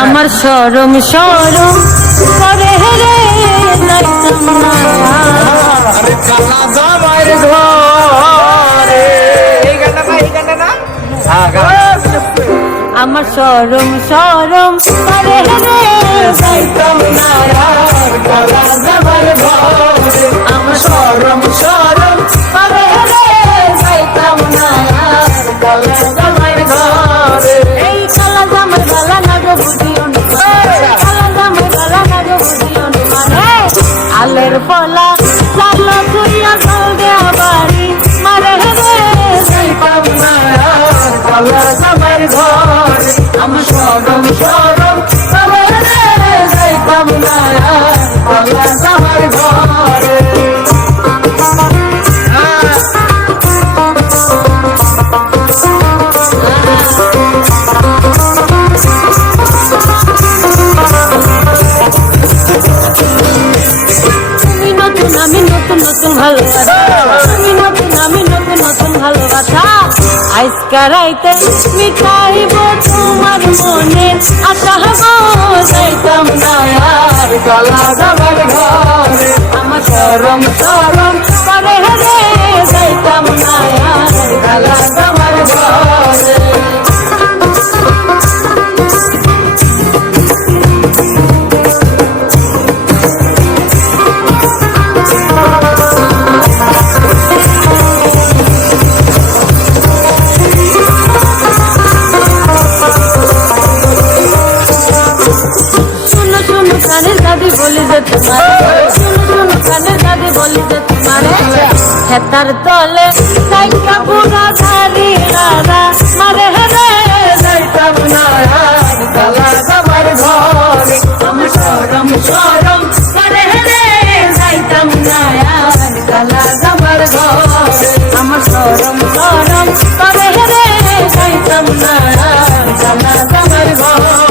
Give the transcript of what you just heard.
আমার শরম শরম করে রে যাইতাম না আরে কালা জামাইয়ের ঘরে এই গানটা না আমার শরম শরম করে রে যাইতাম না কালা জামাইয়ের ঘরে আমার শরম শরম করে রে যাইতাম না কালা জামাইয়ের ঘরে এই কালা জামাই গলা না গো বুঝিও না কালা জামাই গলা না গো বুঝিও না মানে আলের পলা চালো তুইয়া জল দেয়া বাড়ি মারে রে যাইতাম না কালা জামাইয়ের ঘরে আমার শরম শরম করে রে যাইতাম না কালা জামাইয়ের ঘরে তুমি নতুন আমি নতুন নতুন ভালোবাসা তুমি নতুন আমি নতুন নতুন ভালোবাসা আজকা রাইতে মিটাইব তোমার মনে আশা হব যাইতাম না কালা জামাইয়ের ঘরে আমার শরম শরম করে রে যাইতাম না কালা জামাইয়ের ঘরে শুনো শুনো কানের দাদি বলি যে তোমার শুনো শুনো কানের দাদি বলি যে তোমার হেতার তলে সাইকা বুড়া ধারি রারা মারে রে যাইতাম না কালা জামাইয়ের ঘরে আমার শরম শরম করে রে যাইতাম না কালা জামাইয়ের ঘরে আমার শরম শরম করে রে যাইতাম না কালা জামাইয়ের ঘরে